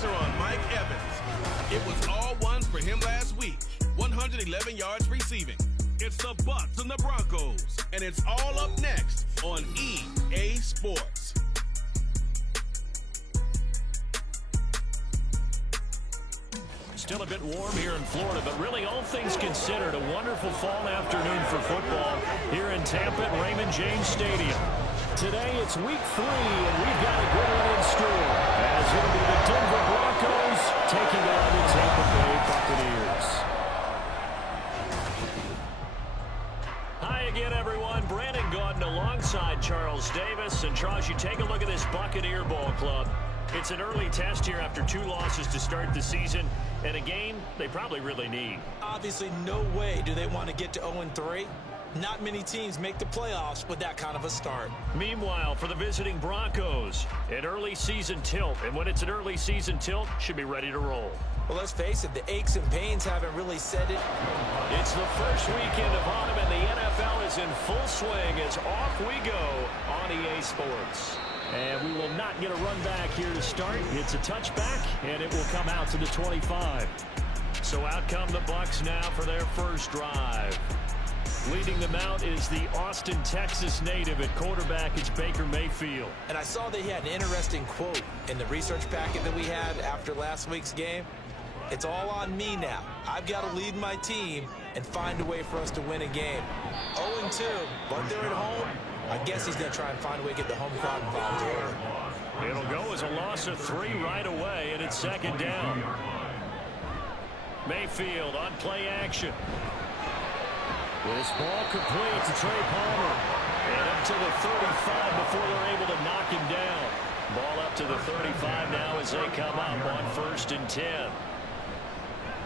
pressure on Mike Evans. It was all one for him last week. 111 yards receiving. It's the Bucs and the Broncos, and it's all up next on EA Sports. Still a bit warm here in Florida, but really all things considered, a wonderful fall afternoon for football here in Tampa at Raymond James Stadium. Today it's week 3, and we've got a good one in store, as it'll be the Denver Broncos taking on the Tampa Bay Buccaneers. Hi again, everyone. Brandon Gaudin alongside Charles Davis. And Charles, you take a look at this Buccaneer ball club. It's an early test here after 2 losses to start the season, and a game they probably really need. Obviously, no way do they want to get to 0-3. Not many teams make the playoffs with that kind of a start. Meanwhile, for the visiting Broncos, an early season tilt. And when it's an early season tilt, should be ready to roll. Well, let's face it, the aches and pains haven't really set it. It's the first weekend of autumn, and the NFL is in full swing as off we go on EA Sports. And we will not get a run back here to start. It's a touchback, and it will come out to the 25. So out come the Bucs now for their first drive. Leading them out is the Austin, Texas native at quarterback. It's Baker Mayfield. And I saw that he had an interesting quote in the research packet that we had after last week's game. It's all on me now. I've got to lead my team and find a way for us to win a game. 0-2, but they're at home. I guess he's going to try and find a way to get the home crowd involved here. It'll go as a loss of 3 right away, and it's second down. Mayfield on play action. This ball complete to Trey Palmer. And up to the 35 before they're able to knock him down. Ball up to the 35 now as they come up on 1st and 10.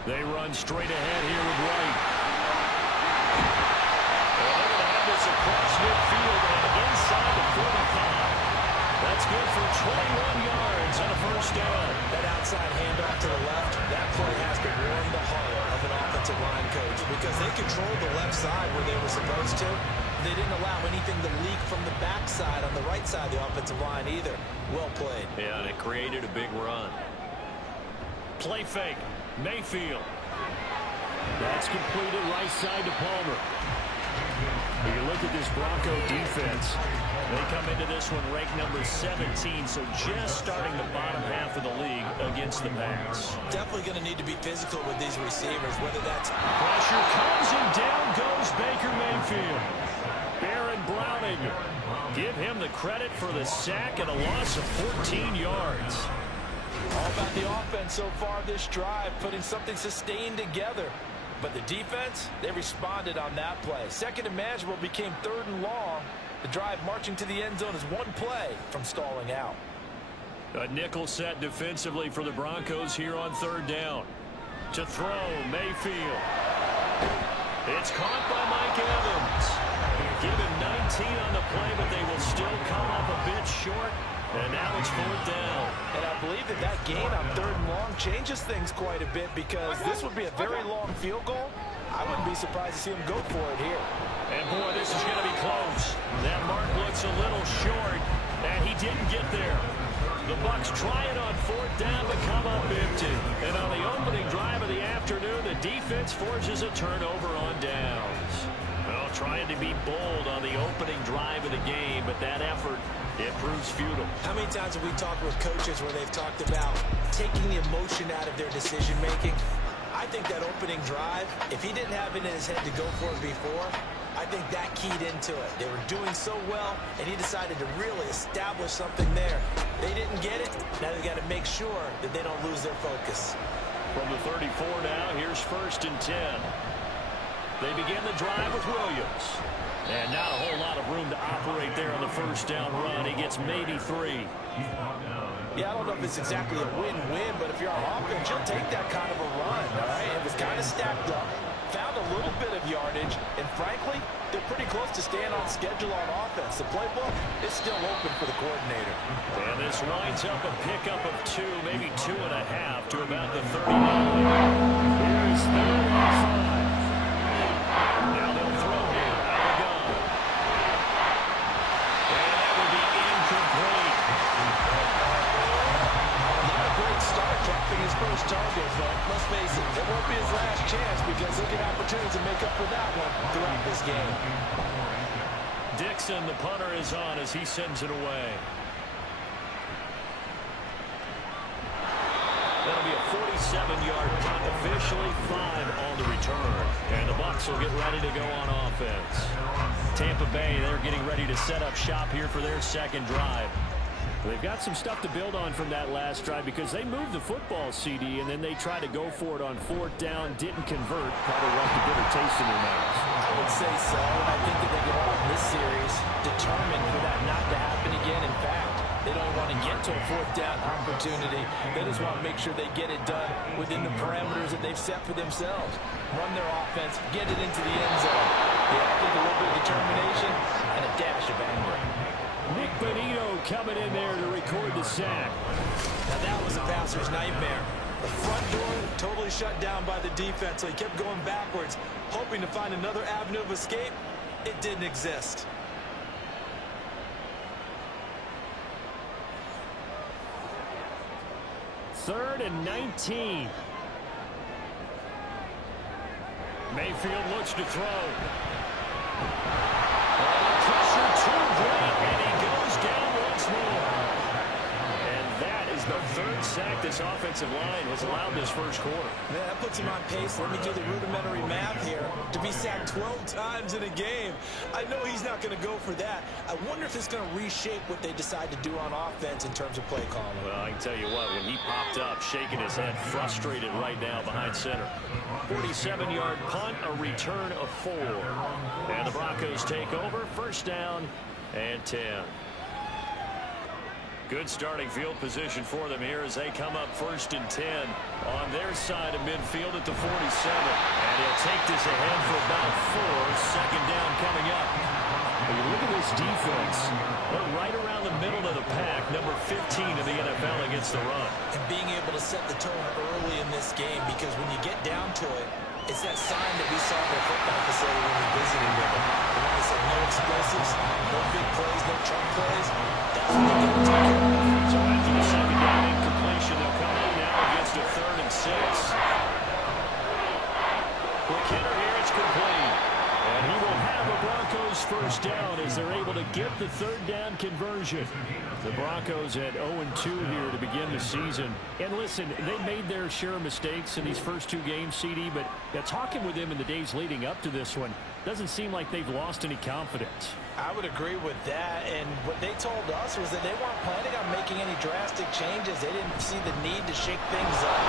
They run straight ahead here with Wright. And they're going to have this across midfield and inside the 45. That's good for 21 yards and a first down. That outside handoff to the left, that play has to warm the heart of an offensive line coach because they controlled the left side where they were supposed to. They didn't allow anything to leak from the backside on the right side of the offensive line either. Well played. Yeah, and it created a big run. Play fake. Mayfield. That's completed right side to Palmer. You look at this Bronco defense. They come into this one ranked number 17, so just starting the bottom half of the league against the pass. Definitely going to need to be physical with these receivers, whether that's... Pressure comes and down goes Baker Mayfield. Baron Browning. Give him the credit for the sack and a loss of 14 yards. All about the offense so far this drive, putting something sustained together. But the defense, they responded on that play. Second and manageable became 3rd and long. The drive marching to the end zone is 1 play from stalling out. A nickel set defensively for the Broncos here on 3rd down. To throw, Mayfield. It's caught by Mike Evans. Give him 19 on the play, but they will still come up a bit short. And now it's 4th down. And I believe that gain on 3rd and long changes things quite a bit because this would be a very long field goal. I wouldn't be surprised to see him go for it here. And boy, this is going to be close. That mark looks a little short, and he didn't get there. The Bucs try it on 4th down but come up empty. And on the opening drive of the afternoon, the defense forces a turnover on downs. Well, trying to be bold on the opening drive of the game, but that effort, it proves futile. How many times have we talked with coaches where they've talked about taking the emotion out of their decision-making? I think that opening drive, if he didn't have it in his head to go for it before, I think that keyed into it. They were doing so well, and he decided to really establish something there. They didn't get it. Now they've got to make sure that they don't lose their focus. From the 34 now, here's 1st and 10. They begin the drive with Williams. And not a whole lot of room to operate there on the 1st down run. He gets maybe 3. Yeah, I don't know if it's exactly a win-win, but if you're on offense, you'll take that kind of a run, all right? It was kind of stacked up, found a little bit of yardage, and frankly, they're pretty close to staying on schedule on offense. The playbook is still open for the coordinator. And this winds up a pickup of 2, maybe 2.5 to about the 39. Here's 3rd and 5. Now they'll throw here. Out of gun. And that will be incomplete. Not a great start let's face it, it won't be his last chance because he'll get opportunities to make up for that one throughout this game. Dixon, the punter, is on as he sends it away. That'll be a 47-yard punt, officially 5 on the return. And the Bucs will get ready to go on offense. Tampa Bay, they're getting ready to set up shop here for their second drive. They've got some stuff to build on from that last drive because they moved the football, CD, and then they tried to go for it on 4th down, didn't convert, probably left a bitter taste in their mouths. I would say so. I think that they go out in this series determined for that not to happen again. In fact, they don't want to get to a 4th down opportunity. They just want to make sure they get it done within the parameters that they've set for themselves. Run their offense, get it into the end zone. Yeah, I think a little bit of determination and a dash of anger. Nick Bonito coming in there to record the sack. Now that was a passer's nightmare. The front door totally shut down by the defense, so he kept going backwards, hoping to find another avenue of escape. It didn't exist. Third and 19. Mayfield looks to throw. Pressure too great, and he goes down once more. And that is the 3rd sack this offensive line has allowed this first quarter. Man, that puts him on pace. Let me do the rudimentary math here. To be sacked 12 times in a game, I know he's not going to go for that. I wonder if it's going to reshape what they decide to do on offense in terms of play calling. Well, I can tell you what, when he popped up, shaking his head, frustrated right now behind center. 47-yard punt, a return of 4. And the Broncos take over, 1st down and 10. Good starting field position for them here as they come up 1st and 10 on their side of midfield at the 47. And he'll take this ahead for about 4. 2nd down coming up. When you look at this defense, they're right around the middle of the pack, number 15 in the NFL against the run. And being able to set the tone early in this game, because when you get down to it, it's that sign that we saw at the football facility when we visited with them. The one that said no explosives, no big plays, no chunk plays. That's what they get to take care of. So after the 2nd down incompletion, they'll come in now against a 3rd and 6. Quick hitter here, it's complete. And he will have a Broncos 1st down as they're able to get the 3rd down conversion. The Broncos at 0-2 here to begin the season. And listen, they made their share of mistakes in these first 2 games, CD, but talking with them in the days leading up to this one, doesn't seem like they've lost any confidence. I would agree with that, and what they told us was that they weren't planning on making any drastic changes. They didn't see the need to shake things up.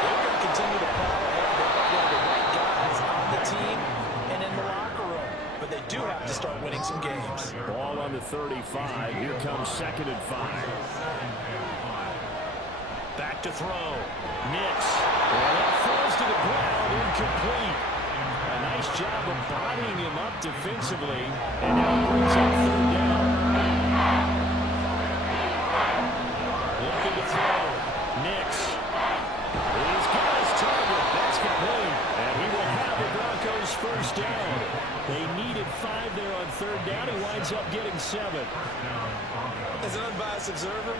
They were going to continue to plow ahead. They have the right guys on the team and in the locker room, but they do have to start winning some games. Ball on the 35. Here comes 2nd and 5. Back to throw. Nix. Well, that falls to the ground, incomplete. A nice job of bodying him up defensively, and now he brings up 3rd down. Looking to throw. Nix. He's got his target. That's complete. And he will have the Broncos 1st down. They needed 5 there on 3rd down. He winds up getting 7. As an unbiased observer,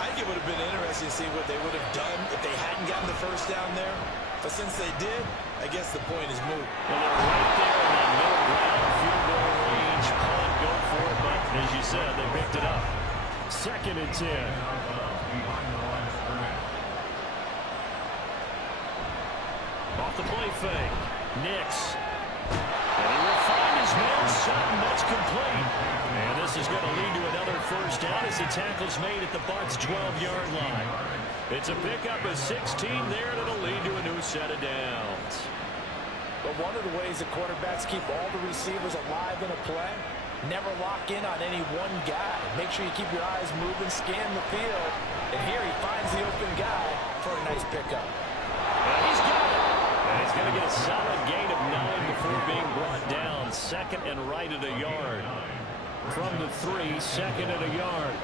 I think it would have been interesting to see what they would have done if they hadn't gotten the 1st down there. But since they did, I guess the point is moot. Well, they're right there in that middle ground, field goal range, punt, go for it. But as you said, they picked it up. 2nd and 10. Off the play fake. Nix. And he will find his man, Sutton. That's complete. And this is going to lead to another 1st down as the tackle's made at the Bucs' 12-yard line. It's a pickup of 16 there, and it'll lead to a new set of downs. But one of the ways that quarterbacks keep all the receivers alive in a play, never lock in on any one guy. Make sure you keep your eyes moving, scan the field. And here he finds the open guy for a nice pickup. And he's got it. And he's going to get a solid gain of 9 before being brought down. 2nd and right at a yard. From the 3, 2nd and a yard.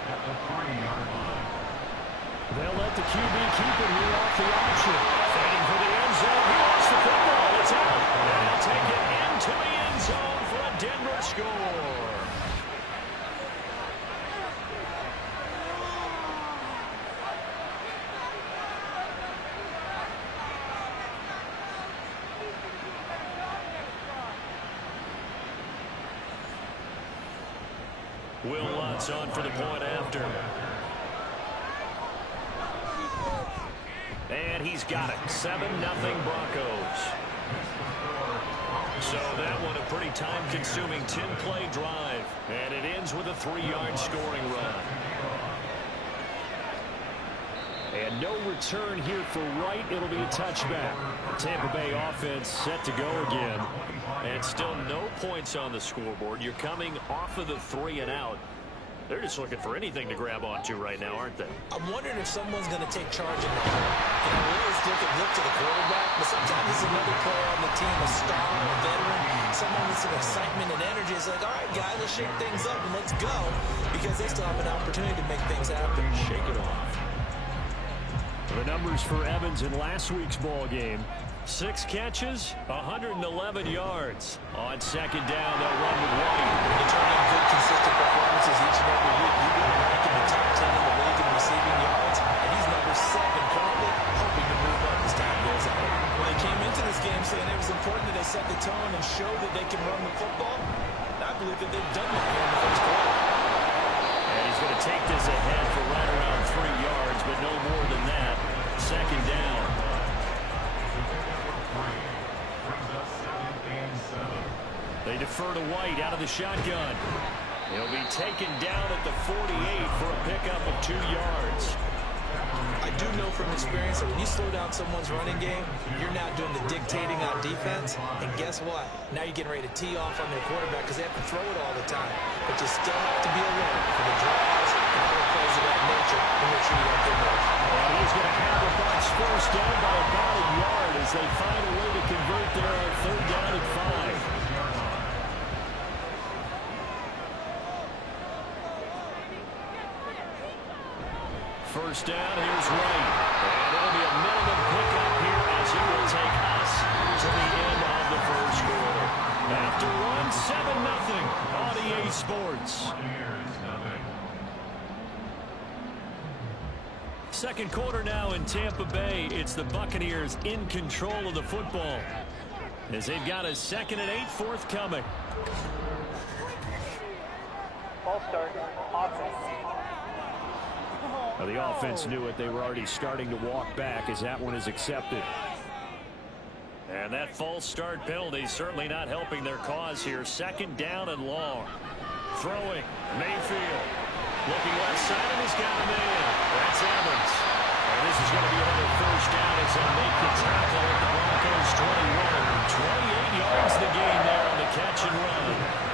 They'll let the QB keep it here off the option. Fading for the end zone. He lost the football. It's out. And he'll take it into the end zone for a Denver score. Evans on for the point after. And he's got it. 7-0 Broncos. So that one a pretty time-consuming 10-play drive. And it ends with a 3-yard scoring run. And no return here for Wright. It'll be a touchback. Tampa Bay offense set to go again. And still no points on the scoreboard. You're coming off of the 3 and out. They're just looking for anything to grab onto right now, aren't they? I'm wondering if someone's going to take charge in that. You know, we always look to the quarterback, but sometimes it's another player on the team, a star, a veteran, someone with some excitement and energy. It's like, all right, guys, let's shake things up and let's go, because they still have an opportunity to make things happen. Shake it off. The numbers for Evans in last week's ball game. 6 catches, 111 yards. On second down, they'll run with White. When you turn in good, consistent performances each and every week, you will rank in the top 10 in the league in receiving yards, and he's number 7 currently, hoping to move up as time goes on. Well, they came into this game saying it was important that they set the tone and show that they can run the football. And I believe that they've done that here in the first quarter. And he's going to take this ahead for right around 3 yards, but no more than that. Second down. They defer to White out of the shotgun. He'll be taken down at the 48 for a pickup of 2 yards. I do know from experience that when you slow down someone's running game, you're now doing the dictating on defense. And guess what? Now you're getting ready to tee off on their quarterback because they have to throw it all the time. But you still have to be alert for the drives and other plays of that nature to make sure you don't get hurt. And he's going to have the Bucs first down by about a yard as they find a way to convert there on 3rd down and 5. First down, here's Wright. And it'll be a minimum pickup here as he will take us to the end of the first quarter. After one, 7-0 on EA Sports. Second quarter now in Tampa Bay. It's the Buccaneers in control of the football as they've got a 2nd and 8 forthcoming. Ball start. Offense. Well, the offense knew it. They were already starting to walk back as that one is accepted. And that false start penalty certainly not helping their cause here. 2nd down and long. Throwing. Mayfield. Looking left side and he's got him in. That's Evans. And this is going to be another first down as they make the tackle at the Broncos 21. 28 yards the gain there on the catch and run.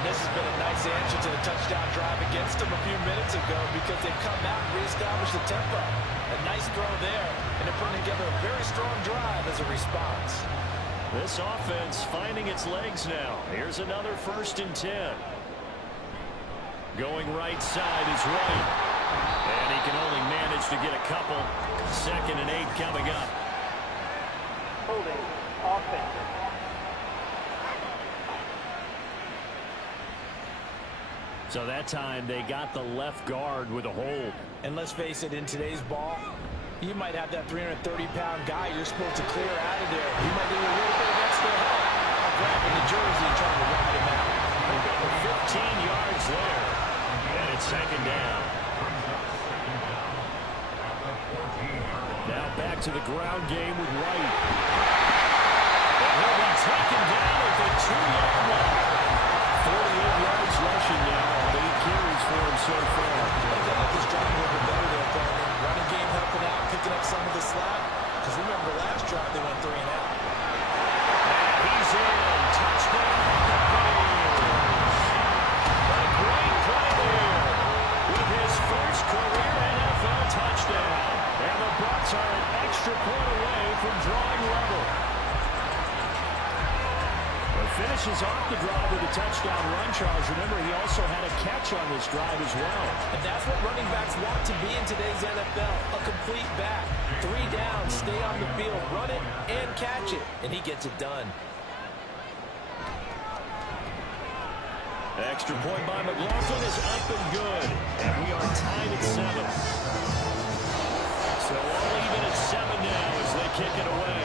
This has been a nice answer to the touchdown drive against them a few minutes ago because they've come out and reestablished the tempo. A nice throw there, and they're putting together a very strong drive as a response. This offense finding its legs now. Here's another 1st and 10. Going right side is Wright. And he can only manage to get a couple. 2nd and 8 coming up. Holding. Offense. So that time they got the left guard with a hold. And let's face it, in today's ball, you might have that 330-pound guy you're supposed to clear out of there. You might need a little bit of extra help grabbing the jersey and trying to ride him out. They've got 15 yards there. And it's 2nd down. Now back to the ground game with White. And he'll be taken down at the 2-yard line. 48 yards rushing now. 8 carries for him so far. They like this drive a little bit better there, partner. Running game helping out, picking up some of the slack. Because remember, last drive they went 3 and out. And he's in. Touchdown. A great play there with his first career NFL touchdown. And the Bucs are an extra point away from drawing level. Finishes off the drive with a touchdown run, Charles. Remember, he also had a catch on this drive as well. And that's what running backs want to be in today's NFL. A complete back. 3 down, stay on the field, run it, and catch it. And he gets it done. Extra point by McLaughlin is up and good. And we are tied at 7. So all even at 7 now as they kick it away.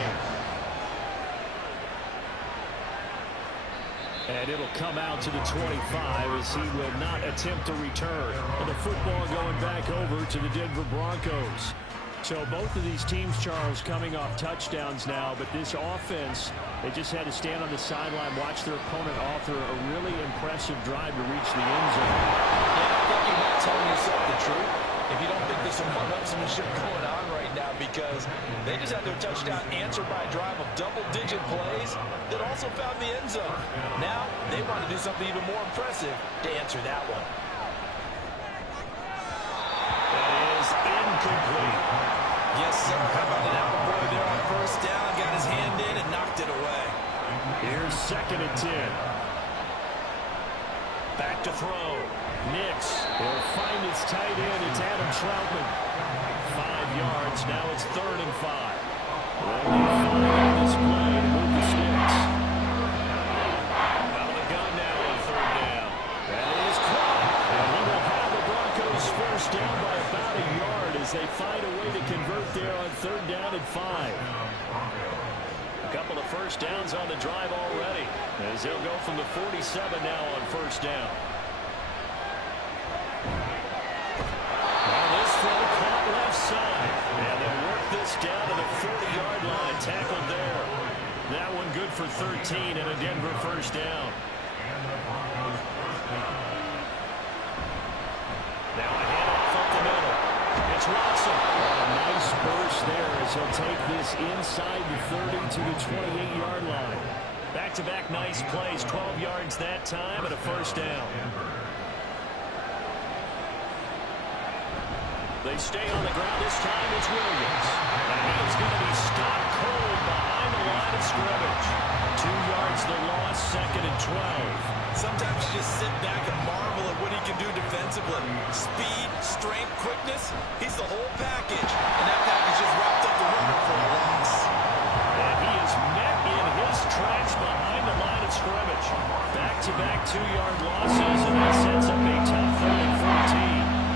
And it'll come out to the 25 as he will not attempt to return. And the football going back over to the Denver Broncos. So both of these teams, Charles, coming off touchdowns now, but this offense, they just had to stand on the sideline, watch their opponent author a really impressive drive to reach the end zone. Yeah, I think you're not telling yourself the truth if you don't think there's some one-upsmanship going on right now, because they just had their touchdown answered by a drive of double-digit plays that also found the end zone. Now they want to do something even more impressive to answer that one. That is incomplete. Yes, sir. How about an apple boy there on first down? Got his hand in and knocked it away. Here's 2nd and 10. Back to throw. Nix will find his tight end. It's Adam Troutman. 5 yards. Now it's 3rd and 5. Well, on this play to move the sticks. Out of the gun now on 3rd down. That is caught. And he will have the Broncos first down by about a yard as they find a way to convert there on 3rd down and 5. A couple of first downs on the drive already as they'll go from the 47 now on 1st down. Now this throw caught left side. And they'll work this down to the 40-yard line. Tackled there. That one good for 13 and a Denver first down. Now a handoff up the middle. It's Watson. A nice burst there as he'll take this inside the 30 to the 28-yard line. Back-to-back nice plays. 12 yards that time and a first down. They stay on the ground. This time it's Williams. And he is going to be stopped cold behind the line of scrimmage. 2 yards the loss, 2nd and 12. Sometimes you just sit back and marvel at what he can do defensively. Speed, strength, quickness. He's the whole package. And that package just wrapped up the runner for a loss. And he is met in his tracks behind the line of scrimmage. Back-to-back 2-yard losses, and that sets up a tough 3rd and 14.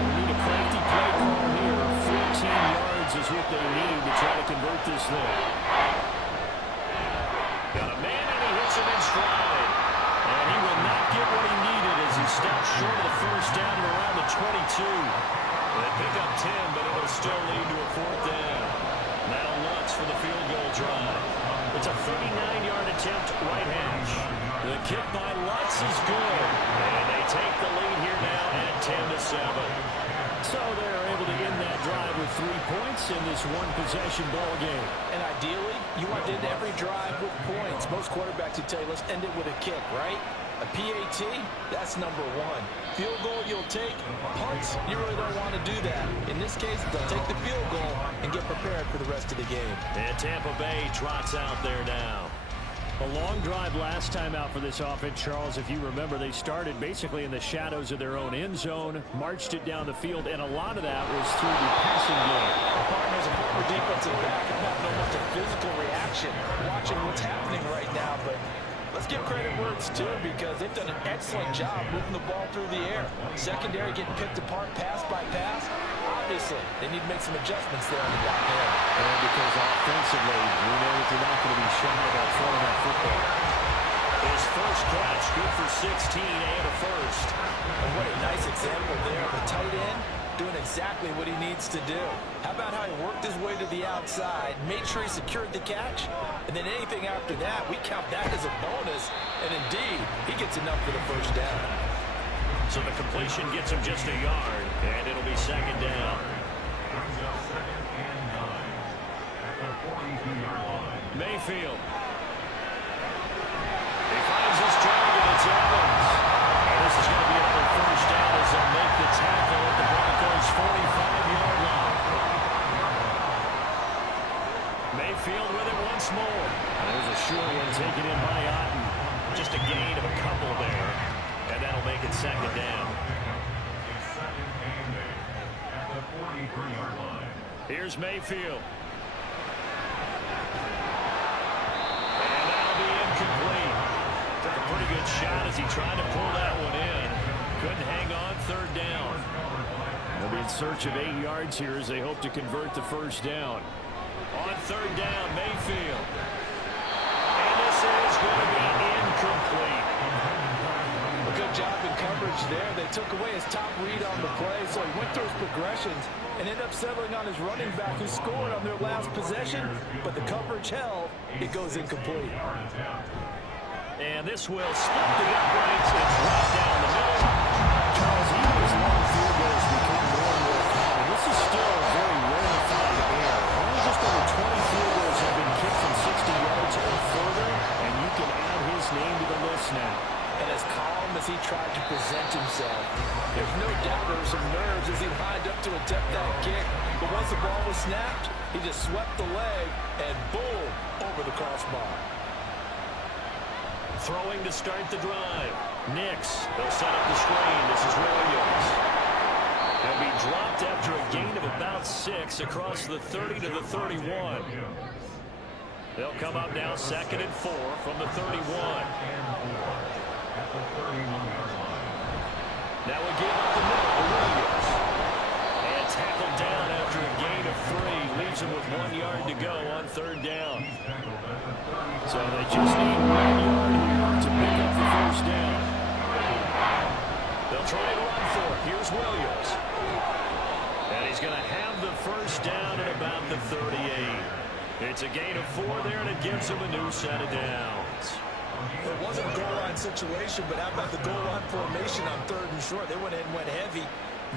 We need a crafty play call here. 14 yards is what they need to try to convert this thing. Got a man and he hits him in stride. And he will not get what he needed as he stops short of the first down at around the 22. They pick up 10, but it will still lead to a 4th down. Now Lutz for the field goal drive. It's a 39-yard attempt, right hash. The kick by Lutz is good. And they take the lead here now at 10-7. So they're able to end that drive with 3 points in this one-possession ball game. And ideally, you want to end every drive with points. Most quarterbacks would tell you, let's end it with a kick, right? A PAT, that's number 1. Field goal you'll take. Punts, you really don't want to do that. In this case, they'll take the field goal and get prepared for the rest of the game. And Tampa Bay trots out there now. A long drive last time out for this offense, Charles. If you remember, they started basically in the shadows of their own end zone, marched it down the field, and a lot of that was through the passing game. Partners, a former defensive back, and having almost a physical reaction watching what's happening right now, but let's give credit where it's due because they've done an excellent job moving the ball through the air. Secondary getting picked apart pass by pass. Obviously, they need to make some adjustments there on the back end. And because offensively, we know that they're not going to be shy about throwing that football. His first catch, good for 16 and a first. And what a nice example there of a tight end doing exactly what he needs to do. How about how he worked his way to the outside, made sure he secured the catch, and then anything after that, we count that as a bonus. And indeed, he gets enough for the first down. So the completion gets him just a yard, and it'll be 2nd down. Mayfield. He finds his target. It's Evans. And this is going to be another first down as they'll make the tackle at the Broncos' 45-yard line. Mayfield with it once more. And there's a short one taken in by Otten. Just a gain of a couple there. And that'll make it 2nd down. Here's Mayfield. And that'll be incomplete. Took a pretty good shot as he tried to pull that one in. Couldn't hang on, 3rd down. They'll be in search of 8 yards here as they hope to convert the first down. On 3rd down, Mayfield. And this is going to be incomplete. coverage there. They took away his top read on the play, so he went through his progressions and ended up settling on his running back who scored on their last possession, but the coverage held. It goes incomplete. And this will split the uprights. It's right down the middle. Charles, even as long field goals become more and more common, this is still a very rarefied air. Only just over 20 field goals have been kicked from 60 yards or further, and you can add his name to the list now. And as calm as he tried to present himself, there's no doubt there were some nerves as he lined up to attempt that kick. But once the ball was snapped, he just swept the leg and boom, over the crossbar. Throwing to start the drive. Nix, they'll set up the screen. This is Williams. He'll be dropped after a gain of about 6 across the 30 to the 31. They'll come up now 2nd and 4 from the 31. Now again up the middle to Williams. And tackled down after a gain of 3. Leaves him with 1 yard to go on 3rd down. So they just need 1 yard here to pick up the 1st down. They'll try and run for it. Here's Williams. And he's going to have the 1st down at about the 38. It's a gain of 4 there, and it gives him a new set of downs. It wasn't a goal line situation, but how about the goal line formation on 3rd and short? They went ahead and went heavy.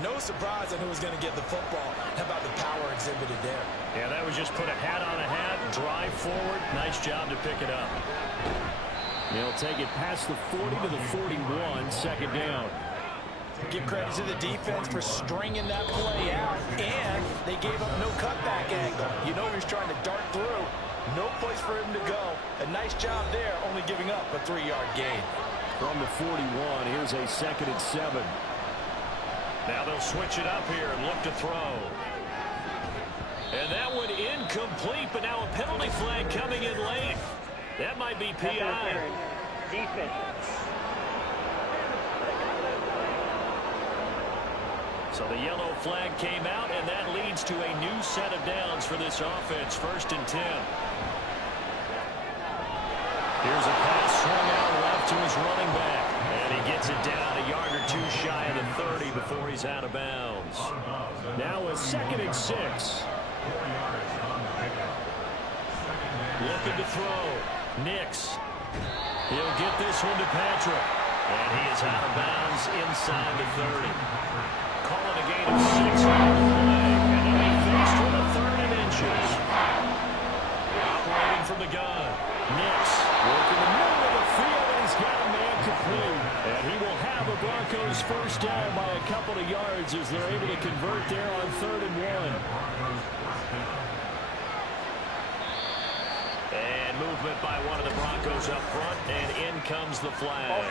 No surprise on who was going to get the football. How about the power exhibited there? Yeah, that was just put a hat on a hat, drive forward. Nice job to pick it up. They'll take it past the 40 to the 41, 2nd down. Give credit to the defense for stringing that play out, and they gave up no cutback angle. You know he was trying to dart through. No place for him to go. A nice job there, only giving up a 3-yard gain. From the 41, here's a 2nd and 7. Now they'll switch it up here and look to throw. And that one incomplete, but now a penalty flag coming in late. That might be PI. Defense. So the yellow flag came out, and that leads to a new set of downs for this offense. 1st and 10. Here's a pass swung out left to his running back. And he gets it down a yard or 2 shy of the 30 before he's out of bounds. Now a 2nd and 6. Looking to throw. Nix. He'll get this one to Patrick. And he is out of bounds inside the 30. Calling a gain of 6 on the play. And he'll be faced with a 3rd and inches. Operating from the gun. Nix working the middle of the field, and he's got a man complete. And he will have the Broncos 1st down by a couple of yards as they're able to convert there on 3rd and 1. And movement by one of the Broncos up front, and in comes the flag.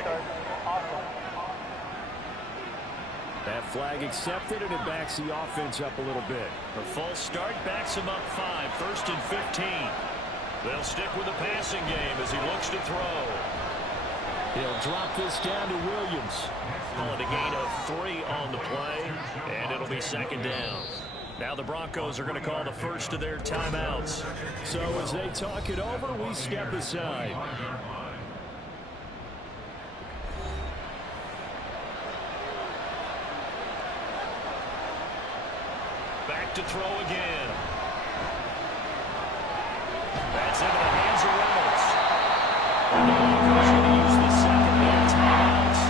That flag accepted, and it backs the offense up a little bit. A false start backs him up 5, 1st and 15. They'll stick with the passing game as he looks to throw. He'll drop this down to Williams. Call it a gain of 3 on the play, and it'll be 2nd down. Now the Broncos are going to call the first of their timeouts. So as they talk it over, we step aside. Back to throw again. That's into the hands of Reynolds. And the Broncos going to use the 2nd of their timeouts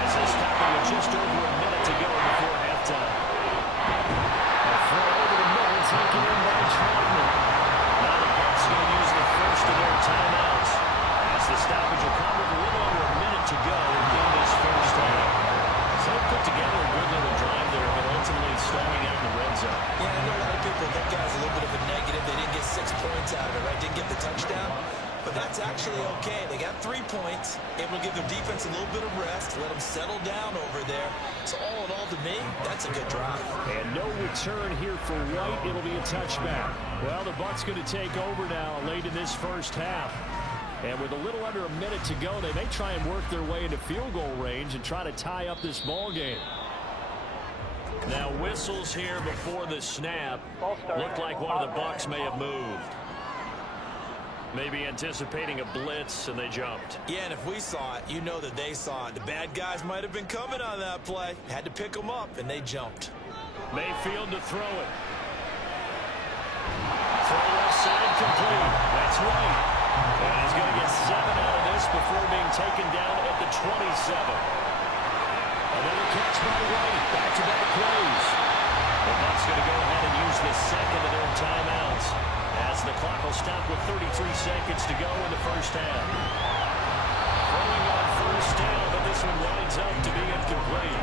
as they stop it with just over a minute to go before halftime. A throw over the middle, taken in by Trotman. Now the Bucs going to use the 1st of their timeouts as the stoppage will come with a little under a minute to go in this 1st half. So they put together a good little drive there, but ultimately stalling out in the red zone. Yeah, I know a lot of people think that was a little bit of a negative. They didn't get 6 points out of it, right? Didn't get the touchdown. But that's actually okay. They got 3 points, able to give their defense a little bit of rest, let them settle down over there. So all in all, to me, that's a good drive. And no return here for White. It'll be a touchback. Well, the Bucs going to take over now late in this 1st half. And with a little under a minute to go, they may try and work their way into field goal range and try to tie up this ball game. Now whistles here before the snap. Looked like one of the Bucs may have moved. Maybe anticipating a blitz, and they jumped. Yeah, and if we saw it, you know that they saw it. The bad guys might have been coming on that play. Had to pick them up, and they jumped. Mayfield to throw it. Throw left side complete. That's right. And he's going to get 7 out of this before being taken down at the 27. Another catch by White. Back-to-back plays. The Bucs going to go ahead and use the second of their timeouts, as the clock will stop with 33 seconds to go in the first half. Throwing on first down, but this one winds up to be incomplete.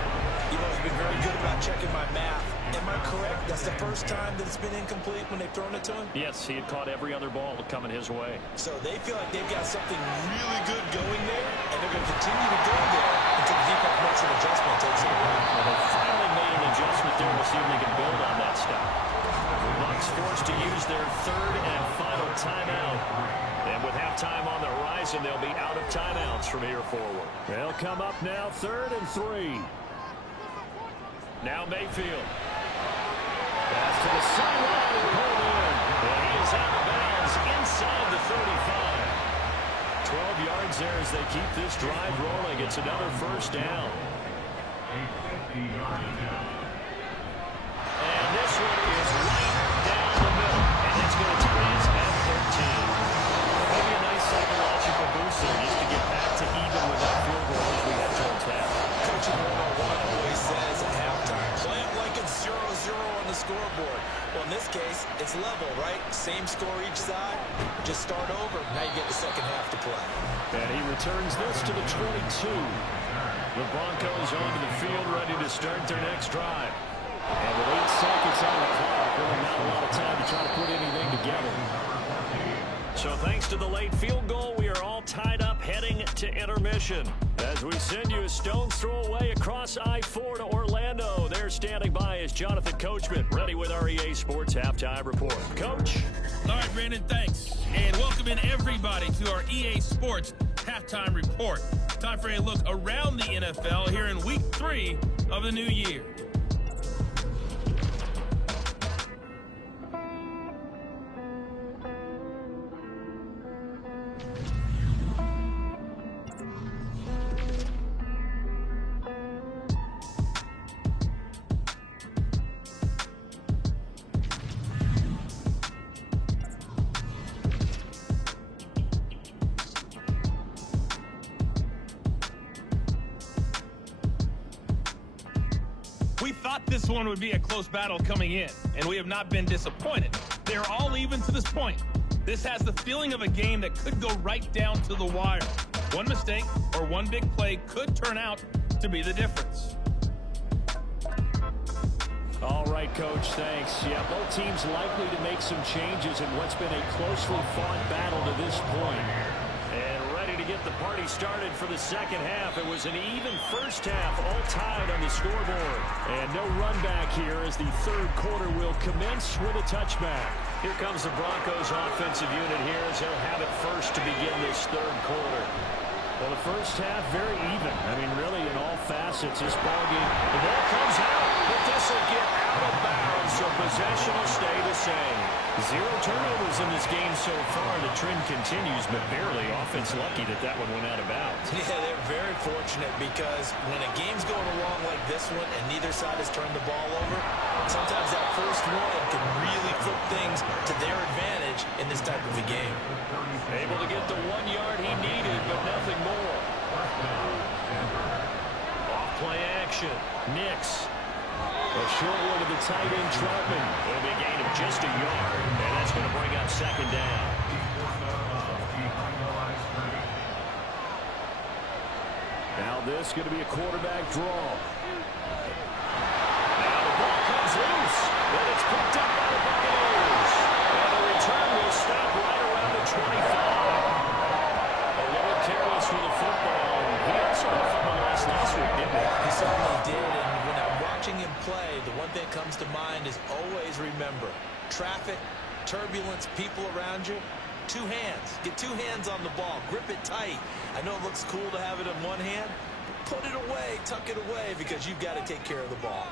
You know, he's been very good about checking my math. Am I correct? That's the first time that it's been incomplete when they've thrown it to him? Yes, he had caught every other ball coming his way. So they feel like they've got something really good going there, and they're going to continue to go there until the defense makes an adjustment and takes it away. Well, they finally made an adjustment there. We'll see if they can build on that stop. The Bucs forced to use their third and final timeout. And with halftime on the horizon, they'll be out of timeouts from here forward. They'll come up now, 3rd and 3. Now Mayfield. Pass to the sideline and pulled in. And he is out of bounds inside the 35. 12 yards there as they keep this drive rolling. It's another first down. And this one is right down the middle. And it's going to tie us at 13. Maybe a nice psychological boost there just to get back to even with that field goal as we head towards half. Coaching 101 always says at halftime, play it like it's 0-0 on the scoreboard. Well, in this case, it's level, right? Same score each side. Just start over. Now you get the second half to play. And he returns this to the 22. The Broncos onto the field, ready to start their next drive. And with 8 seconds on the clock, really not a lot of time to try to put anything together. So thanks to the late field goal, we are all tied up heading to intermission. As we send you a stone's throw away across I-4 to Orlando. There standing by is Jonathan Coachman, ready with our EA Sports Halftime Report. Coach? All right, Brandon, thanks. And welcome in everybody to our EA Sports Halftime Report. Time for a look around the NFL here in Week 3 of the new year. This one would be a close battle coming in, and we have not been disappointed. They're all even to this point. This has the feeling of a game that could go right down to the wire. One mistake or one big play could turn out to be the difference. All right, Coach, thanks. Yeah, both teams likely to make some changes in what's been a closely fought battle to this point. And ready to get the party started for the second half. It was an even first half, all tied on the scoreboard. And no run back here as the third quarter will commence with a touchback. Here comes the Broncos offensive unit here as they'll have it first to begin this third quarter. Well, the first half very even. I mean, really in all facets, this ballgame. The ball comes out, but this will get out of bounds, so possession will stay the same. 0 turnovers in this game so far. The trend continues, but barely. Offense lucky that one went out of bounds. Yeah, they're very fortunate because when a game's going along like this one and neither side has turned the ball over, sometimes that first one can really flip things to their advantage in this type of a game. Able to get the 1 yard he needed, but nothing more. Off play action. Nix. A short one to the tight end, Troutman. It'll be a gain of just a yard, and that's going to bring up second down. Now this is going to be a quarterback draw. Now the ball comes loose, but it's picked up by the Buccaneers. And the return will stop right around the 25. A little careless with the football. He also had a fumble last week, didn't he? He certainly did, and when I'm watching him play, the one thing that comes to mind is always remember, traffic, turbulence, people around you, 2 hands. Get 2 hands on the ball. Grip it tight. I know it looks cool to have it in one hand, but put it away, tuck it away, because you've got to take care of the ball.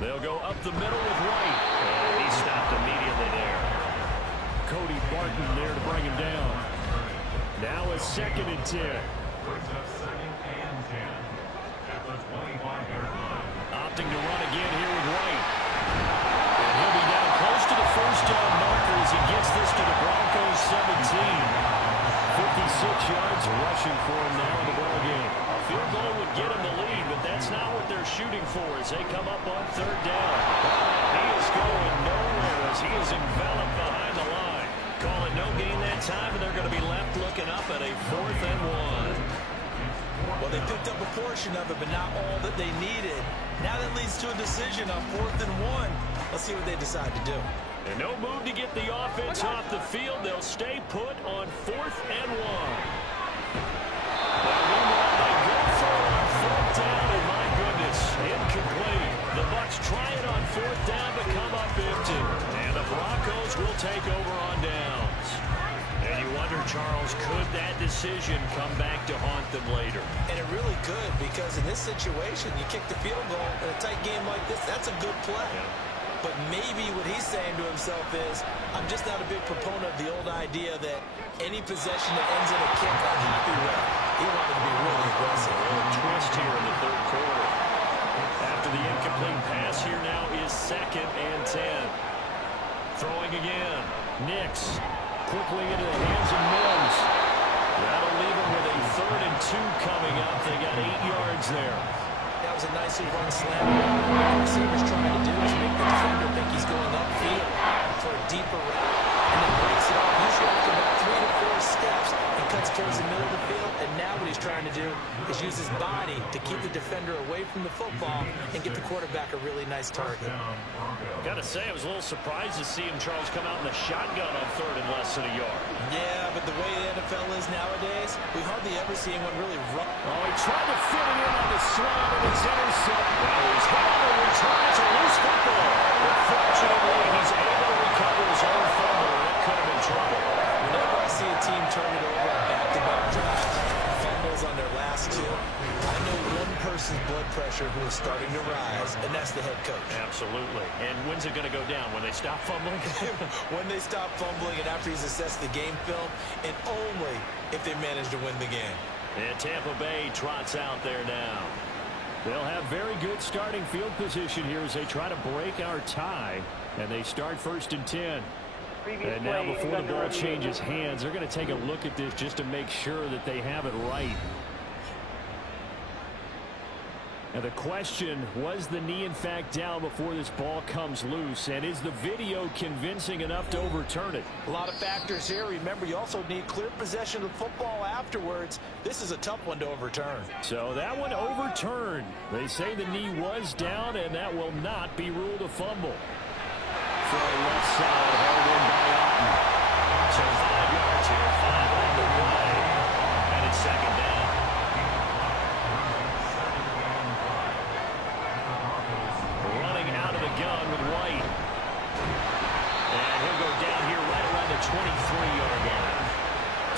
They'll go up the middle with White, and he stopped immediately there. Cody Barton there to bring him down. Now a 2nd and 10. Opting to run again here with White. And he'll be down close to the first down marker as he gets this to the Broncos 17. 56 yards rushing for him now in the ball game. A field goal would get him the lead, but that's not what they're shooting for as they come up on 3rd down. He is going nowhere as he is enveloped behind the line. Calling no gain that time, and they're going to be left looking up at a 4th and 1. Well, they picked up a portion of it, but not all that they needed. Now that leads to a decision on 4th and 1. Let's see what they decide to do. And no move to get the offense off the field. They'll stay put on 4th and 1. Meanwhile, they go for it on 4th down, and my goodness, incomplete. The Bucs try it on 4th down, but come up empty. And the Broncos will take over on downs. And you wonder, Charles, could that decision come back to haunt them later? And it really could, because in this situation, you kick the field goal in a tight game like this, that's a good play. Yeah. But maybe what he's saying to himself is, I'm just not a big proponent of the old idea that any possession that ends in a kick I'm happy with. He wanted to be really aggressive. A little twist here in the 3rd quarter. After the incomplete pass, here now is 2nd and 10. Throwing again. Nix quickly into the hands of Mills. That'll leave him with a 3rd and 2 coming up. They got 8 yards there. That was a nicely run slam. What the receiver's trying to do is make the defender think he's going upfield for a deeper route, and then breaks it off. Usually after about 3 to 4 steps and cuts towards the middle of the field. And now what he's trying to do is use his body to keep the defender away from the football and get the quarterback a really nice target. Gotta say, I was a little surprised to see him, Charles, come out in the shotgun on 3rd and less than a yard. Yeah, but the way the NFL is nowadays, we hardly ever see anyone really run. Oh, he tried to fit it in on the slant, and it's intercepted. Well, he's had a return. It's a loose football. But fortunately, he's able to recover his own fumble. That could have been trouble. Whenever I see a team turn it over on back-to-back drives, fumbles on their last 2, I know one person's blood pressure who is starting to rise, and that's the head coach. Absolutely. And when's it going to go down? When they stop fumbling? When they stop fumbling and after he's assessed the game film, and only if they manage to win the game. And Tampa Bay trots out there now. They'll have very good starting field position here as they try to break our tie. And they start 1st and 10. And now before the ball changes hands, they're going to take a look at this just to make sure that they have it right. Now the question, was the knee in fact down before this ball comes loose? And is the video convincing enough to overturn it? A lot of factors here. Remember, you also need clear possession of the football afterwards. This is a tough one to overturn. So that one overturned. They say the knee was down, and that will not be ruled a fumble. From the left side, held in by Otten. So 5 yards here, 5 on the way. And it's 2nd down. Gun with White. And he'll go down here right around the 23-yard line.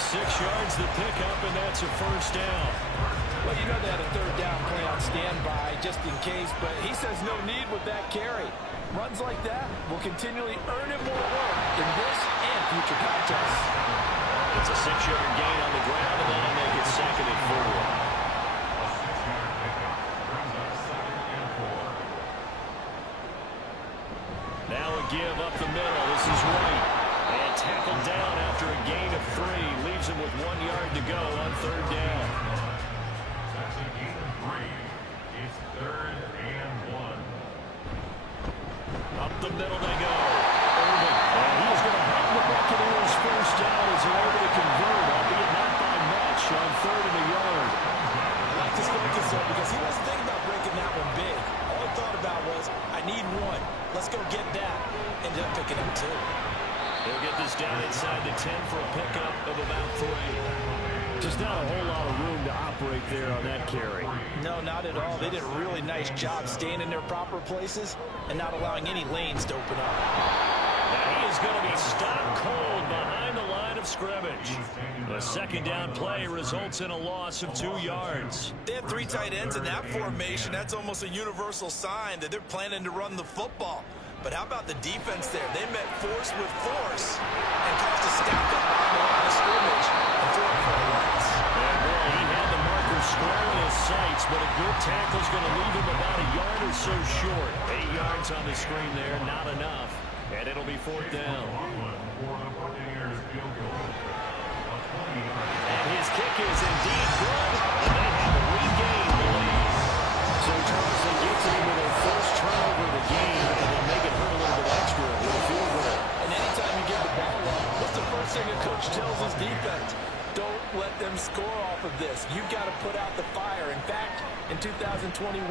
6 yards the pickup, and that's a 1st down. Well, you know they had a 3rd down play on standby just in case, but he says no need with that carry. Runs like that will continually earn him more work in this and future contests. It's a 6-yard gain on the ground, and then he'll make it 2nd and 4. Now a give up the middle. This is White. And tackled down after a gain of 3. Leaves him with 1 yard to go on 3rd down. It's 3rd and 1. Up the middle they go. Irvin. And he's going to help the Buccaneers 1st down as they're able to convert, albeit not by much, on 3rd and a yard. I like this focus though because he wasn't thinking about breaking that one big. All he thought about was, I need 1. Let's go get that. Ended up picking up 2. He'll get this down inside the 10 for a pickup of about 3. Just not a whole lot of room to operate there on that carry. No, not at all. They did a really nice job staying in their proper places and not allowing any lanes to open up. Now he is going to be stopped cold behind the line of scrimmage. The second down play results in a loss of 2 yards. They have 3 tight ends in that formation. That's almost a universal sign that they're planning to run the football. But how about the defense there? They met force with force and caused a stack up on the line of scrimmage and threw it for a loss. And boy, he had the marker square in his sights, but a good tackle is going to leave him about a yard or so short. 8 yards on the screen there, not enough. And it'll be 4th down. And his kick is indeed good, and they have regained the lead. So, Charles, they get to him with their first turnover of the game, and they make it hurt a little bit extra with a field goal. And anytime you give the ball up, what's the first thing a coach tells his defense? Don't let them score off of this. You've got to put out the fire. In fact, in 2021,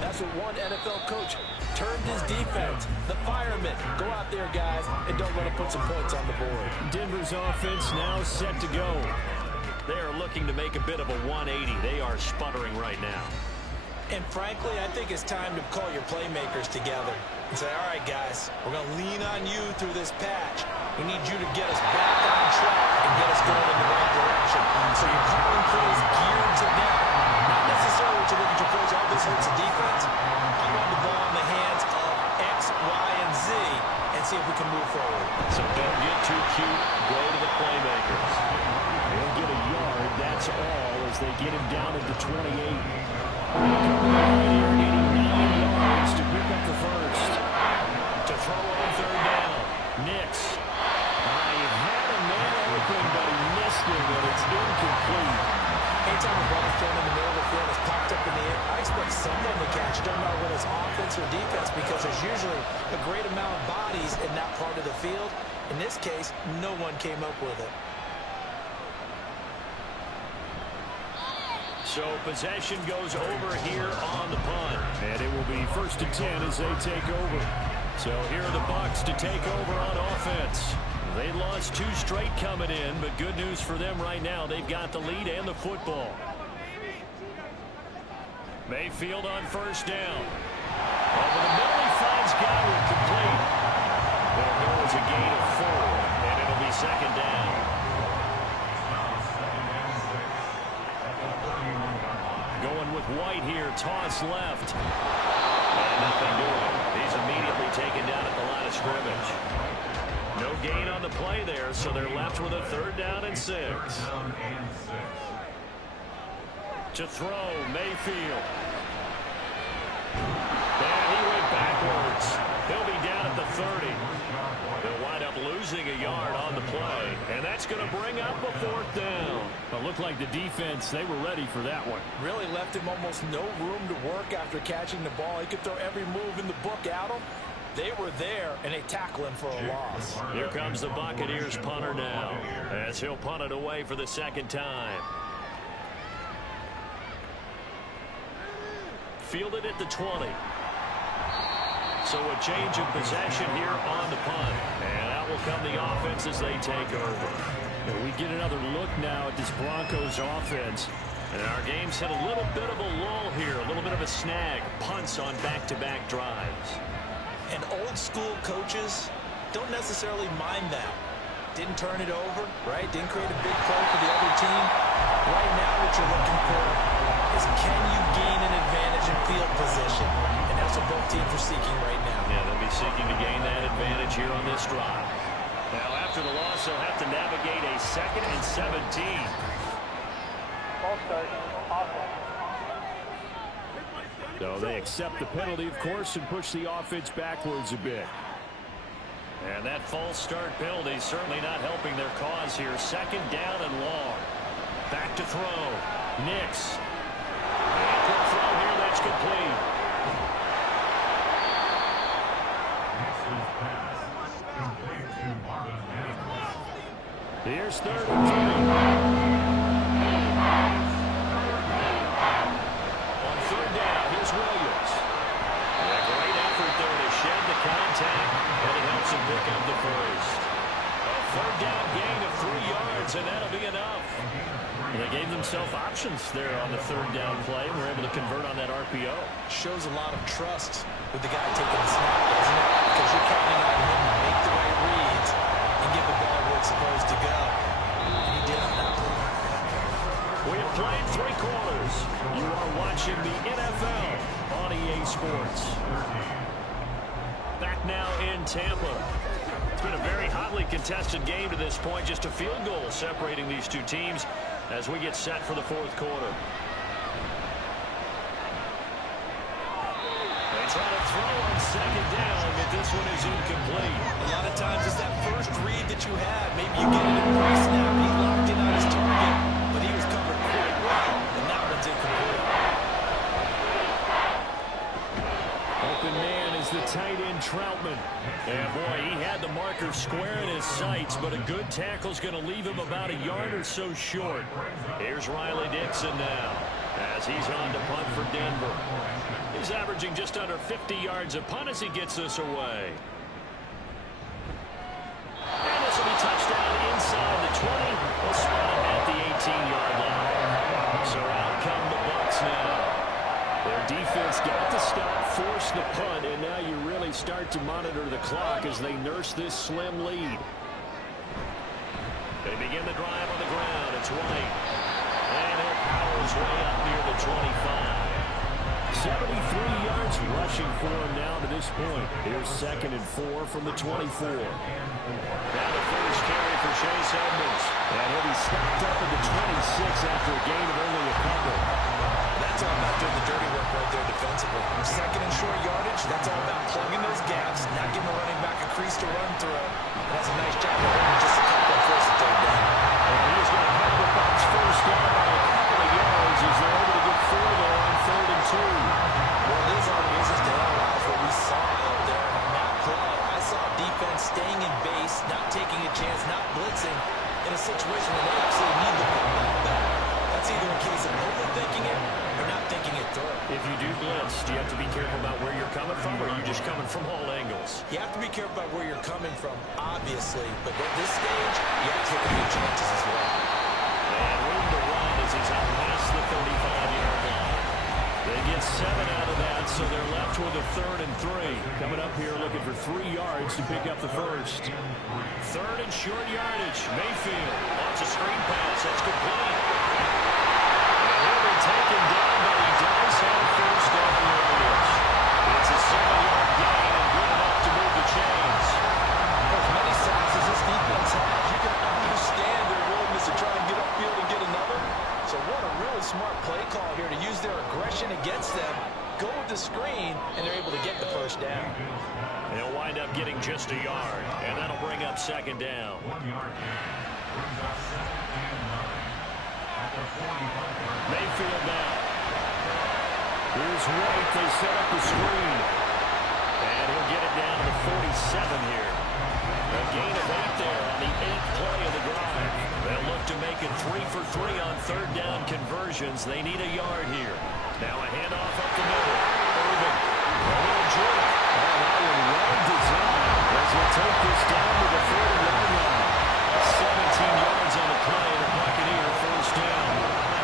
that's what one NFL coach termed his defense, the firemen. Go out there, guys, and don't let them put some points on the board. Denver's offense now set to go. They are looking to make a bit of a 180. They are sputtering right now. And frankly, I think it's time to call your playmakers together and say, all right, guys, we're going to lean on you through this patch. We need you to get us back on track and get us going in the right direction. So you're calling plays geared to them. Not necessarily what you're looking to plays, all this hurts the defense. I want the ball in the hands of X, Y, and Z and see if we can move forward. So don't get too cute. Go to the playmakers. They'll get a yard, that's all, as they get him down at the 28. Right here, needing 9 yards to pick up the first. To throw on 3rd down. Nix. He had a man open, but he missed it, and it's incomplete. Anytime a ball thrown in the middle of the field is popped up in the air, I expect someone to catch it. Don't know whether it's offense or defense, because there's usually a great amount of bodies in that part of the field. In this case, no one came up with it. So possession goes over here on the punt. And it will be 1st and 10 as they take over. So here are the Bucs to take over on offense. They lost 2 straight coming in, but good news for them right now. They've got the lead and the football. Mayfield on 1st down. Over the middle, he finds Godwin complete. There goes a gain of 4, and it'll be 2nd down. Going with White here, toss left. And nothing doing. He's immediately taken down at the line of scrimmage. No gain on the play there, so they're left with a 3rd down and 6. To throw, Mayfield. And he went backwards. He'll be down at the 30. They'll wind up losing a yard on the play, and that's going to bring up a 4th down. It looked like the defense, they were ready for that one. Really left him almost no room to work after catching the ball. He could throw every move in the book at him. They were there, and they tackle him for a loss. Here comes the Buccaneers punter now, as he'll punt it away for the 2nd time. Fielded at the 20. So a change of possession here on the punt. And out will come the offense as they take over. And we get another look now at this Broncos offense. And our game's hit a little bit of a lull here, a little bit of a snag. Punts on back-to-back drives. And old school coaches don't necessarily mind that. Didn't turn it over, right? Didn't create a big play for the other team. Right now what you're looking for is, can you gain an advantage in field position? And that's what both teams are seeking right now. Yeah, they'll be seeking to gain that advantage here on this drive. Now after the loss, they'll have to navigate a 2nd and 17. Ball start, offense. So they accept the penalty, of course, and push the offense backwards a bit. And that false start penalty certainly not helping their cause here. 2nd down and long. Back to throw. Nix. And quick throw here, that's complete. Here's 3rd and 3. Pick up the first. A 3rd down gain of 3 yards, and that'll be enough. They gave themselves options there on the 3rd down play. Were able to convert on that RPO. Shows a lot of trust with the guy taking the snap, doesn't it? Because you're counting on him to make the right played 3 quarters. You are watching the NFL on EA Sports. Back now in Tampa. It's been a very hotly contested game to this point. Just a field goal separating these two teams as we get set for the 4th quarter. They try to throw on 2nd down, but this one is incomplete. A lot of times it's that first read that you have. Maybe you get it in pre-snap. He locked in on his target, but he was covered quite well, and that one's incomplete. Open man is the tight end Troutman. And boy, he had the marker square in his sights, but a good tackle's going to leave him about a yard or so short. Here's Riley Dixon now as he's on to punt for Denver. He's averaging just under 50 yards a punt as he gets this away. And this will be touchdown inside the 20. We'll spot him at the 18-yard line. So out come the Bucs now. Their defense got the stop, forced the punt, and now you really start to monitor the clock as they nurse this slim lead. They begin the drive on the ground. It's White. And he'll power his way up near the 25. 73 yards rushing for him now to this point. Here's 2nd and 4 from the 24. Now the first carry for Chase Edmonds. And he'll be stopped up at the 26 after a gain of only a couple. That's all about doing the dirty work right there defensively. 2nd and short yardage, that's all about plugging those gaps, not giving the running back a crease to run through. And that's a nice job of holding just a couple of first and 3rd down. And he's going to have the Bucs first down by a couple of yards as they're able to get 4 there on 3rd and 2. Well, it is our business to analyze what we saw out there on that play. I saw defense staying in base, not taking a chance, not blitzing in a situation where they absolutely need the ball back. That's either a case of overthinking it or not thinking it through. If you do blitz, do you have to be careful about where you're coming from, or are you just coming from all angles? You have to be careful about where you're coming from, obviously, but at this stage, you have to take a few chances as well. And room to run as he's out past the 35-yard line. They get 7 out of that, so they're left with a 3rd and 3. Coming up here looking for 3 yards to pick up the first. 3rd and short yardage. Mayfield wants a screen pass. That's complete. And he'll be taken down, but he does have first down yardage. It's a 7-yard gain and good enough to move the chains. As many sacks as this defense has, you can understand their willingness to try and get upfield and get another. So what a really smart play call here to use their aggression against them, go with the screen, and they're able to get the first down. They'll wind up getting just a yard, and that'll bring up 2nd down. 1 yard gain. Brings up 2nd and 9 at the 45. Mayfield now. Here's White. They set up the screen. And he'll get it down to the 47 here. A gain of 8 there on the 8th play of the drive. They'll look to make it 3 for 3 on 3rd down conversions. They need a yard here. Now a handoff up the middle. Irvin. A little jerk. Oh, that one well designed as he'll take this down to the 40-yard line. 17 yards on the play, and the Buccaneer first down.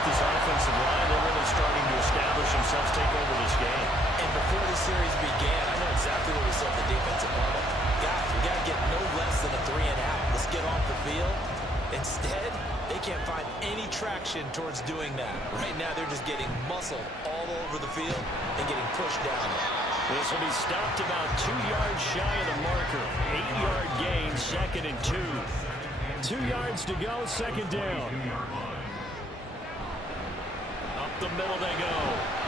This offensive line, they're really starting to establish themselves, take over this game. And before the series began, I know exactly what we said the defensive bubble. Guys, we got to get no less than a 3 and out. Let's get off the field. Instead, they can't find any traction towards doing that. Right now, they're just getting muscled all over the field and getting pushed down. This will be stopped about 2 yards shy of the marker. 8-yard gain, 2nd and 2. 2 yards to go, 2nd down. Up the middle they go.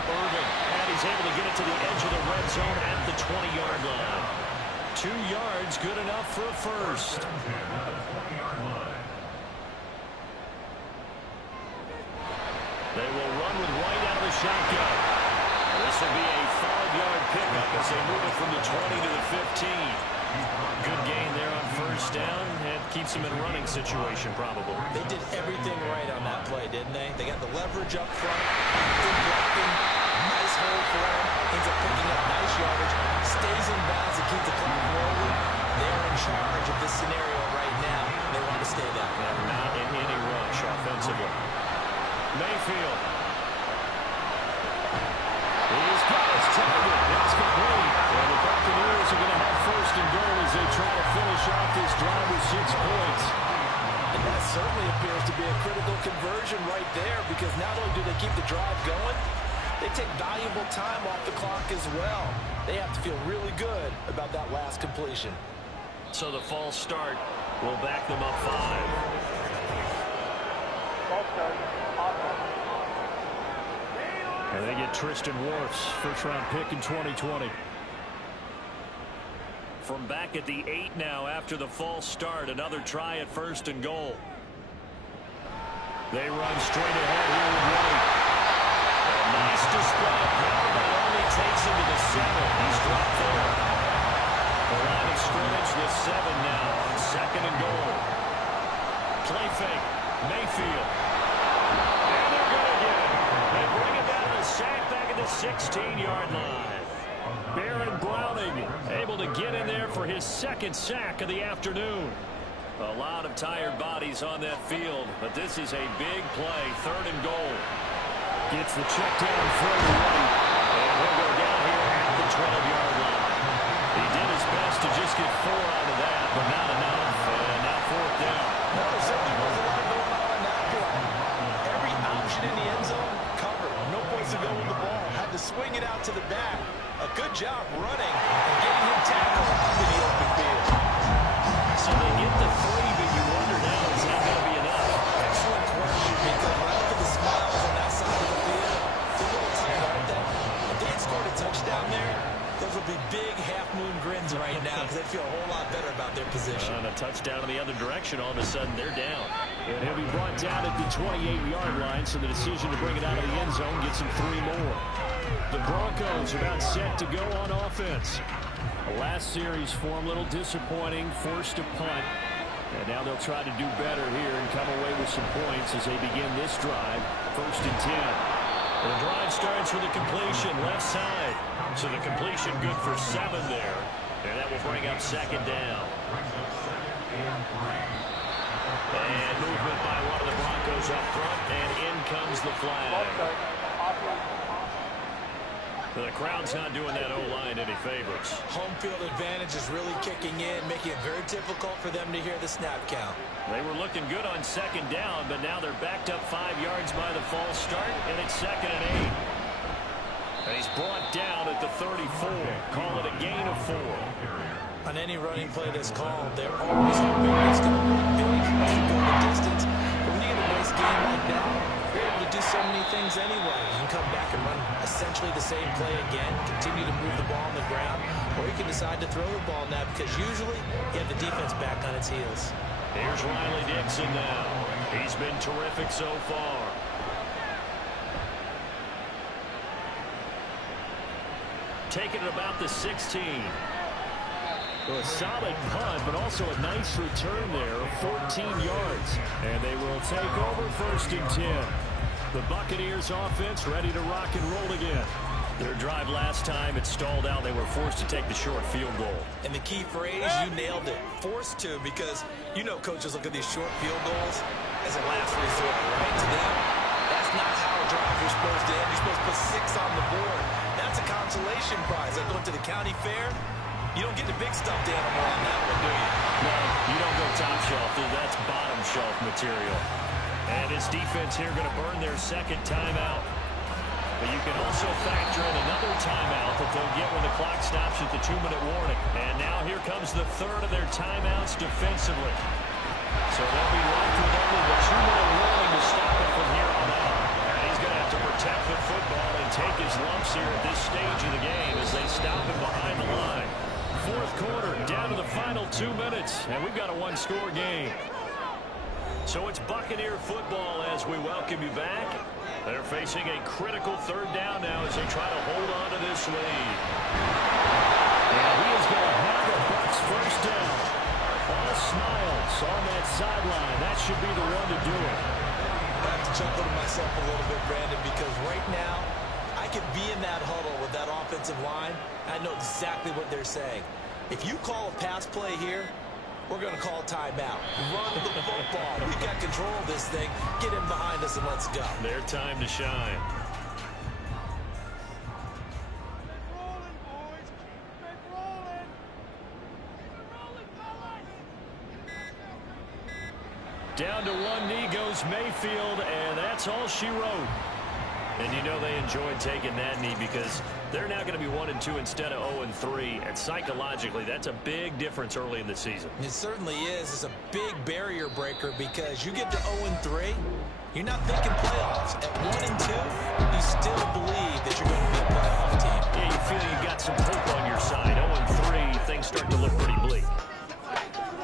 Irvin, and he's able to get it to the edge of the red zone at the 20-yard line. 2 yards, good enough for a first. They will run with White out of the shotgun. This will be a 5-yard pickup as they move it from the 20 to the 15. Good gain there on first down, and keeps them in running situation probably. They did everything right on that play, didn't they? They got the leverage up front, good blocking, nice hole for him, ends up picking up nice yardage, stays in bounds and keeps the clock rolling. They're in charge of this scenario right now. They want to stay that way. And not in any rush offensively. Mayfield. He's got his target. That's complete. And the Buccaneers are going to have first and goal as they try to finish off this drive with 6 points. And that certainly appears to be a critical conversion right there, because because not only do they keep the drive going, they take valuable time off the clock as well. They have to feel really good about that last completion. So the false start will back them up 5. False start. Offense. And they get Tristan Wirfs, first-round pick in 2020. From back at the 8 now after the false start, another try at 1st and goal. They run straight ahead here with White. A nice display of power that only takes him to the 7. He's dropped there. The line of scrimmage with 7 now on 2nd and goal. Play fake. Mayfield. And they're going to get it. They bring it down to the sack back at the 16-yard line. Baron Browning able to get in there for his 2nd sack of the afternoon. A lot of tired bodies on that field, but this is a big play. 3rd and goal. Gets the check down for White. And he'll go down here at the 12-yard line. He did his best to just get 4 out of that, but not enough. And now 4th down. No, there certainly was a lot going on that play. Every option in the end zone covered. No place to go with the ball. Had to swing it out to the back. A good job running and getting him tackled into the open field. So they get the 3, but you wonder now, is that going to be enough? Excellent question, because when I look at the smiles on that side of the field, it's a little tight, aren't they? If they had scored a touchdown there, those would be big half-moon grins right now because they feel a whole lot better about their position. On a touchdown in the other direction, all of a sudden they're down. And he'll be brought down at the 28-yard line, so the decision to bring it out of the end zone gets him 3 more. The Broncos about set to go on offense. The last series for them, a little disappointing, forced a punt. And now they'll try to do better here and come away with some points as they begin this drive. 1st and 10. And the drive starts with a completion left side. So the completion good for 7 there. And that will bring up 2nd down. And movement by one of the Broncos up front, and in comes the flag. False start. Offense. The crowd's not doing that O-line any favors. Home field advantage is really kicking in, making it very difficult for them to hear the snap count. They were looking good on 2nd down, but now they're backed up 5 yards by the false start, and it's 2nd and 8. And he's brought down at the 34. Call it a gain of 4. On any running play that's called, they're always hoping it's going to be big and go the distance. But when you get a nice game like that, you're able to do so many things anyway. You can come back and run essentially the same play again, continue to move the ball on the ground, or you can decide to throw the ball now because usually you have the defense back on its heels. Here's Riley Dixon now. He's been terrific so far. Taking it about the 16. So a solid punt, but also a nice return there of 14 yards. And they will take over 1st and 10. The Buccaneers offense ready to rock and roll again. Their drive last time, it stalled out. They were forced to take the short field goal. And the key phrase, you nailed it. Forced to, because you know coaches look at these short field goals as a last resort, right? To them, that's not how a drive is supposed to end. You're supposed to put 6 on the board. That's a consolation prize. Like going to the county fair, you don't get the big stuffed animal on that one, do you? No, you don't go top shelf. That's bottom shelf material. And his defense here going to burn their 2nd timeout. But you can also factor in another timeout that they'll get when the clock stops at the 2-minute warning. And now here comes the 3rd of their timeouts defensively. So they'll be left with only the 2-minute warning to stop it from here on out. And he's going to have to protect the football and take his lumps here at this stage of the game as they stop him behind the line. 4th quarter, down to the final 2 minutes, and we've got a 1-score game. So it's Buccaneer football as we welcome you back. They're facing a critical 3rd down now as they try to hold on to this lead. And he is going to have the Bucs 1st down. All smiles on that sideline. That should be the one to do it. I have to chuckle to myself a little bit, Brandon, because right now, I could be in that huddle with that offensive line. I know exactly what they're saying. If you call a pass play here, we're going to call timeout. Run the football. We've got control of this thing. Get in behind us and let's go. Their time to shine. Down to one knee goes Mayfield, and that's all she wrote. And you know they enjoyed taking that knee because they're now going to be 1-2 instead of 0-3. And psychologically, that's a big difference early in the season. It certainly is. It's a big barrier breaker because you get to 0-3, you're not thinking playoffs. At 1-2, you still believe that you're going to be a playoff team. Yeah, you feel you got some hope on your side. 0-3, things start to look pretty bleak.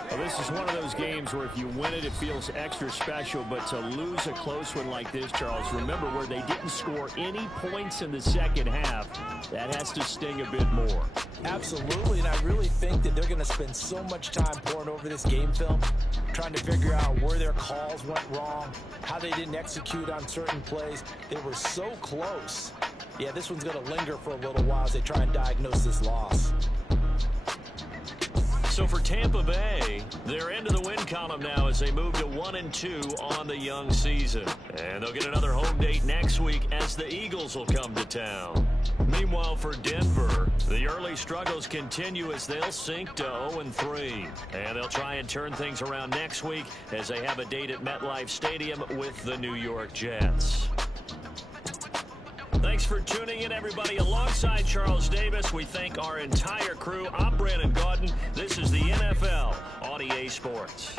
Well, this is one of those games where if you win it, it feels extra special. But to lose a close one like this, Charles, remember where they didn't score any points in the second half, that has to sting a bit more. Absolutely, and I really think that they're going to spend so much time poring over this game film, trying to figure out where their calls went wrong, how they didn't execute on certain plays. They were so close. Yeah, this one's going to linger for a little while as they try and diagnose this loss. So for Tampa Bay, they're into the win column now as they move to 1-2 on the young season. And they'll get another home date next week as the Eagles will come to town. Meanwhile, for Denver, the early struggles continue as they'll sink to 0-3. And they'll try and turn things around next week as they have a date at MetLife Stadium with the New York Jets. Thanks for tuning in, everybody. Alongside Charles Davis, we thank our entire crew. I'm Brandon Gaudin. This is the NFL on EA Sports.